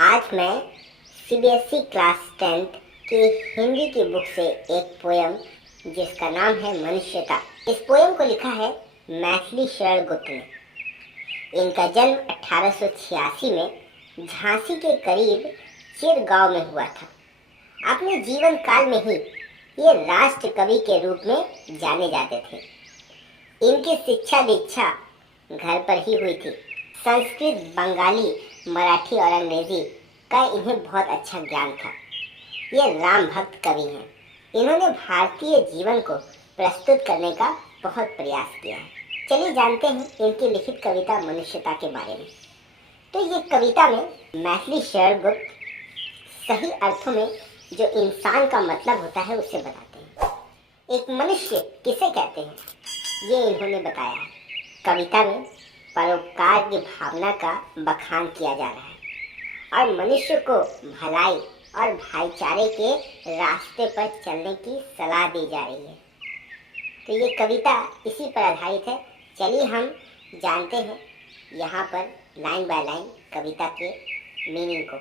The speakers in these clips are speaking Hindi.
आज मैं सीबीएसई क्लास 10th की हिंदी की बुक से एक पोयम जिसका नाम है मनुष्यता। इस पोयम को लिखा है मैथिली शरण गुप्त ने। इनका जन्म 1886 में झांसी के करीब चिर गांव में हुआ था। अपने जीवन काल में ही ये राष्ट्र कवि के रूप में जाने जाते थे। इनकी शिक्षा दीक्षा घर पर ही हुई थी। संस्कृत, बंगाली, मराठी और अंग्रेजी का इन्हें बहुत अच्छा ज्ञान था। ये राम भक्त कवि हैं। इन्होंने भारतीय जीवन को प्रस्तुत करने का बहुत प्रयास किया है। चलिए जानते हैं इनकी लिखित कविता मनुष्यता के बारे में। तो ये कविता में मैथिली शरण गुप्त सही अर्थों में जो इंसान का मतलब होता है उसे बताते हैं। एक मनुष्य किसे कहते हैं ये इन्होंने बताया है। कविता में परोपकार की भावना का बखान किया जा रहा है और मनुष्य को भलाई और भाईचारे के रास्ते पर चलने की सलाह दी जा रही है। तो ये कविता इसी पर आधारित है। चलिए हम जानते हैं यहाँ पर लाइन बाय लाइन कविता के मीनिंग को।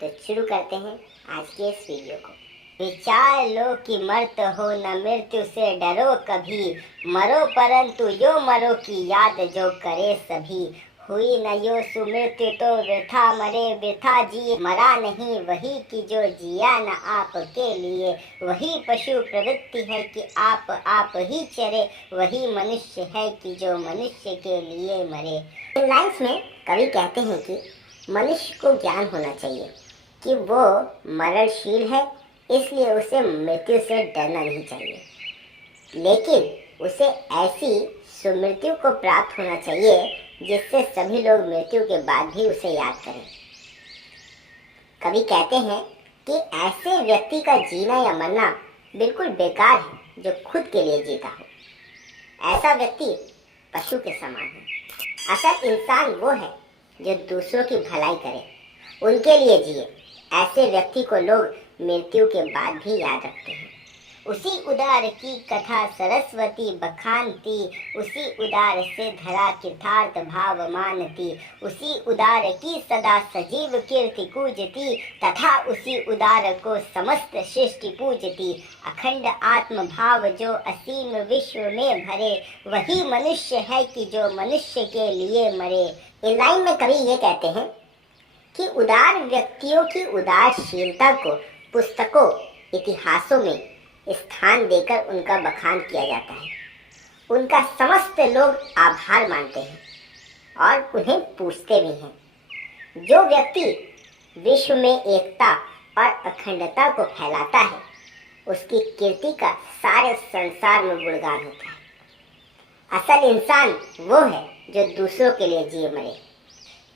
तो शुरू करते हैं आज के इस वीडियो को। विचार लो कि मर्त हो न मृत्यु से डरो कभी, मरो परंतु यो मरो की याद जो करे सभी। हुई न यो सुमृत्यु तो वृथा मरे वृथा जी, मरा नहीं वही कि जो जिया न आपके लिए। वही पशु प्रवृत्ति है कि आप ही चरे, वही मनुष्य है कि जो मनुष्य के लिए मरे। इन लाइन्स में कवि कहते हैं कि मनुष्य को ज्ञान होना चाहिए कि वो मरणशील है, इसलिए उसे मृत्यु से डरना नहीं चाहिए, लेकिन उसे ऐसी सुमृत्यु को प्राप्त होना चाहिए जिससे सभी लोग मृत्यु के बाद भी उसे याद करें। कवि कहते हैं कि ऐसे व्यक्ति का जीना या मरना बिल्कुल बेकार है जो खुद के लिए जीता हो। ऐसा व्यक्ति पशु के समान है। असल इंसान वो है जो दूसरों की भलाई करे, उनके लिए जिए। ऐसे व्यक्ति को लोग मृत्यु के बाद भी याद रखते हैं। उसी उदार की कथा सरस्वती बखानती, उसी उदार से धरा कृतार्थ भाव मानती। उसी उदार की सदा सजीव कीर्ति पूजती, तथा उसी उदार को समस्त सृष्टि पूजती। अखंड आत्म भाव जो असीम विश्व में भरे, वही मनुष्य है कि जो मनुष्य के लिए मरे। इन लाइन में कवि ये कहते हैं कि उदार व्यक्तियों की उदारशीलता को पुस्तकों, इतिहासों में स्थान देकर उनका बखान किया जाता है। उनका समस्त लोग आभार मानते हैं और उन्हें पूछते भी हैं। जो व्यक्ति विश्व में एकता और अखंडता को फैलाता है, उसकी कीर्ति का सारे संसार में गुणगान होता है। असल इंसान वो है जो दूसरों के लिए जिए मरे।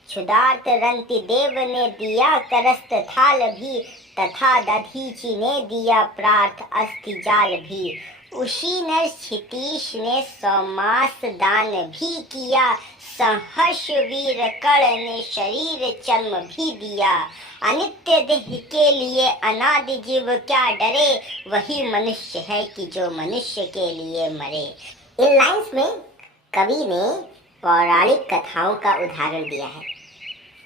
क्षुधार्त रंति देव ने दिया करस्त थाल भी, तथा दधीचि ने दिया प्रार्थ अस्थि जाल भी। उसी नर क्षितीश ने सौमास दान भी किया, सहर्ष वीर कर्ण ने शरीर चर्म भी दिया। अनित्य देह के लिए अनादि जीव क्या डरे, वही मनुष्य है कि जो मनुष्य के लिए मरे। इन लाइन्स में कवि ने पौराणिक कथाओं का उदाहरण दिया है।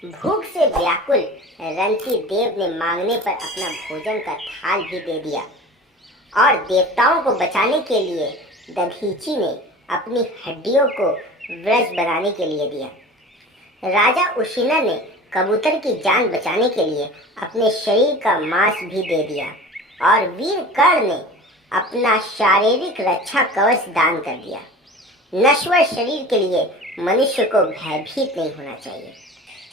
भूख से व्याकुल रंती देव ने मांगने पर अपना भोजन का थाल भी दे दिया और देवताओं को बचाने के लिए दधीचि ने अपनी हड्डियों को व्रज बनाने के लिए दिया। राजा उशिना ने कबूतर की जान बचाने के लिए अपने शरीर का मांस भी दे दिया और वीर कर्ण ने अपना शारीरिक रक्षा कवच दान कर दिया। नश्वर शरीर के लिए मनुष्य को भयभीत नहीं होना चाहिए।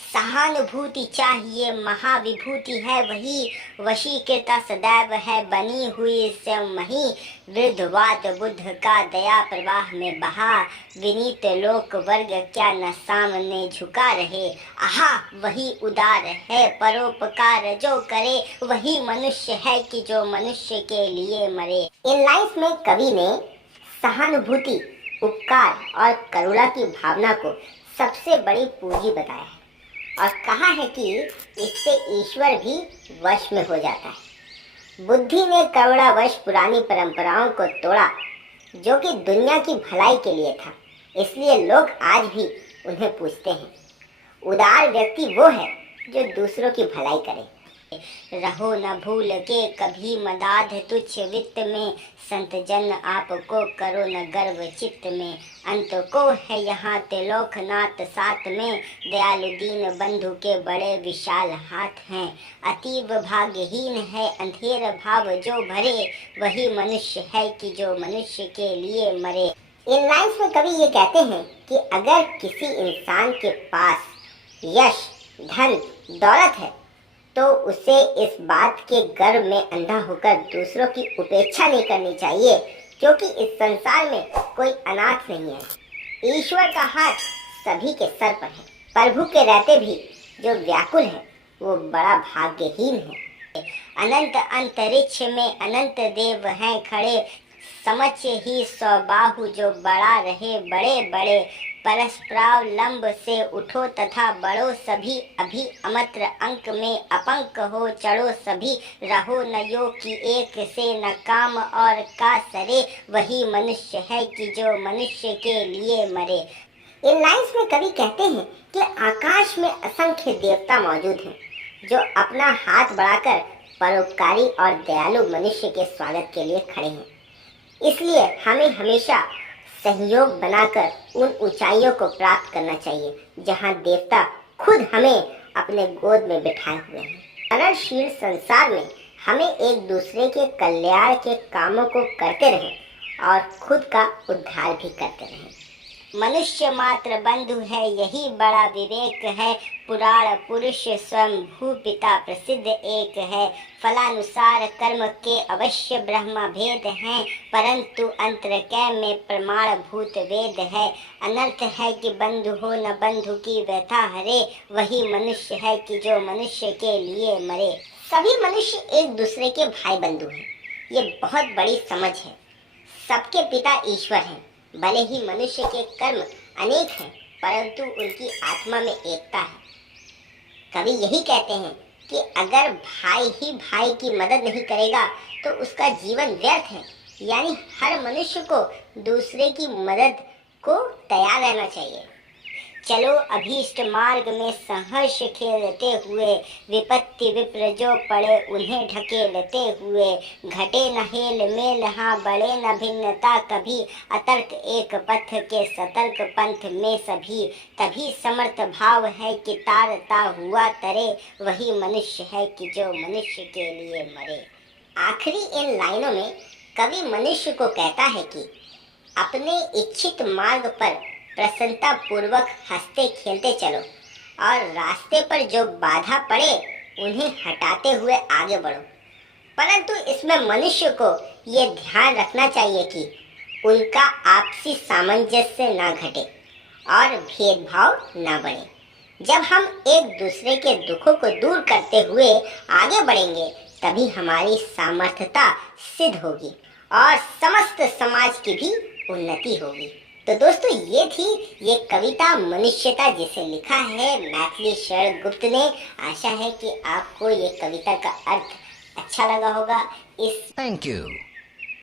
सहानुभूति चाहिए महाविभूति है वही, वशीकृता सदैव है बनी हुई स्वमही। वृद्धवाद बुद्ध का दया प्रवाह में बहा, विनीत लोक वर्ग क्या न सामने झुका रहे। आहा वही उदार है परोपकार जो करे, वही मनुष्य है कि जो मनुष्य के लिए मरे। इन लाइन्स में कवि ने सहानुभूति, उपकार और करुणा की भावना को सबसे बड़ी पूंजी बताया है और कहा है कि इससे ईश्वर भी वश में हो जाता है। बुद्धि ने करुणावश पुरानी परंपराओं को तोड़ा जो कि दुनिया की भलाई के लिए था, इसलिए लोग आज भी उन्हें पूछते हैं। उदार व्यक्ति वो है जो दूसरों की भलाई करे। रहो न भूल के कभी मदाद तुच्छ वित्त में, संत जन आपको करो न गर्व चित्त में। अंत को है यहाँ त्रिलोकनाथ साथ में, दयालु दीन बंधु के बड़े विशाल हाथ हैं। अतीब भाग्यहीन है अंधेर भाव जो भरे, वही मनुष्य है कि जो मनुष्य के लिए मरे। इन लाइन्स में कवि ये कहते हैं कि अगर किसी इंसान के पास यश, धन, दौलत है तो उसे इस बात के गर्व में अंधा होकर दूसरों की उपेक्षा नहीं करनी चाहिए, क्योंकि इस संसार में कोई अनाथ नहीं है। ईश्वर का हाथ सभी के सर पर है। प्रभु के रहते भी जो व्याकुल है वो बड़ा भाग्यहीन है। अनंत अंतरिक्ष में अनंत देव हैं खड़े, समझ ही सौ बाहु जो बड़ा रहे बड़े बड़े। परस्परावलंब से उठो तथा बढ़ो सभी, अभी अमत्र अंक में अपंक हो चढ़ो सभी। रहो न यो कि एक से न काम और का सरे, वही मनुष्य है कि जो मनुष्य के लिए मरे। इन लाइन्स में कवि कहते हैं कि आकाश में असंख्य देवता मौजूद हैं जो अपना हाथ बढ़ाकर परोपकारी और दयालु मनुष्य के स्वागत के लिए खड़े हैं। इसलिए हमें हमेशा सहयोग बनाकर उन ऊंचाइयों को प्राप्त करना चाहिए जहां देवता खुद हमें अपने गोद में बिठाए हुए हैं। मरणशील संसार में हमें एक दूसरे के कल्याण के कामों को करते रहें और खुद का उद्धार भी करते रहें। मनुष्य मात्र बंधु है यही बड़ा विवेक है, पुराण पुरुष स्वयं भू पिता प्रसिद्ध एक है। फलानुसार कर्म के अवश्य ब्रह्म भेद हैं, परंतु अंतरकै में प्रमाण भूत वेद है। अनर्थ है कि बंधु हो न बंधु की व्यथा हरे, वही मनुष्य है कि जो मनुष्य के लिए मरे। सभी मनुष्य एक दूसरे के भाई बंधु हैं, ये बहुत बड़ी समझ है। सबके पिता ईश्वर हैं। भले ही मनुष्य के कर्म अनेक हैं, परंतु उनकी आत्मा में एकता है। कवि यही कहते हैं कि अगर भाई ही भाई की मदद नहीं करेगा तो उसका जीवन व्यर्थ है। यानी हर मनुष्य को दूसरे की मदद को तैयार रहना चाहिए। चलो अभीष्ट मार्ग में संघर्ष खेलते हुए, विपत्ति विप्र जो पड़े उन्हें ढकेलते हुए। घटे न हेल मेल हाँ बढ़े न भिन्नता कभी, अतर्क एक पथ के सतर्क पंथ में सभी। तभी समर्थ भाव है कि तारता हुआ तरे, वही मनुष्य है कि जो मनुष्य के लिए मरे। आखिरी इन लाइनों में कवि मनुष्य को कहता है कि अपने इच्छित मार्ग पर प्रसन्नता पूर्वक हंसते खेलते चलो और रास्ते पर जो बाधा पड़े उन्हें हटाते हुए आगे बढ़ो। परंतु इसमें मनुष्य को ये ध्यान रखना चाहिए कि उनका आपसी सामंजस्य ना घटे और भेदभाव ना बढ़े। जब हम एक दूसरे के दुखों को दूर करते हुए आगे बढ़ेंगे तभी हमारी सामर्थ्यता सिद्ध होगी और समस्त समाज की भी उन्नति होगी। तो दोस्तों ये थी ये कविता मनुष्यता जिसे लिखा है मैथिली शरण गुप्त ने। आशा है कि आपको ये कविता का अर्थ अच्छा लगा होगा। इस थैंक यू।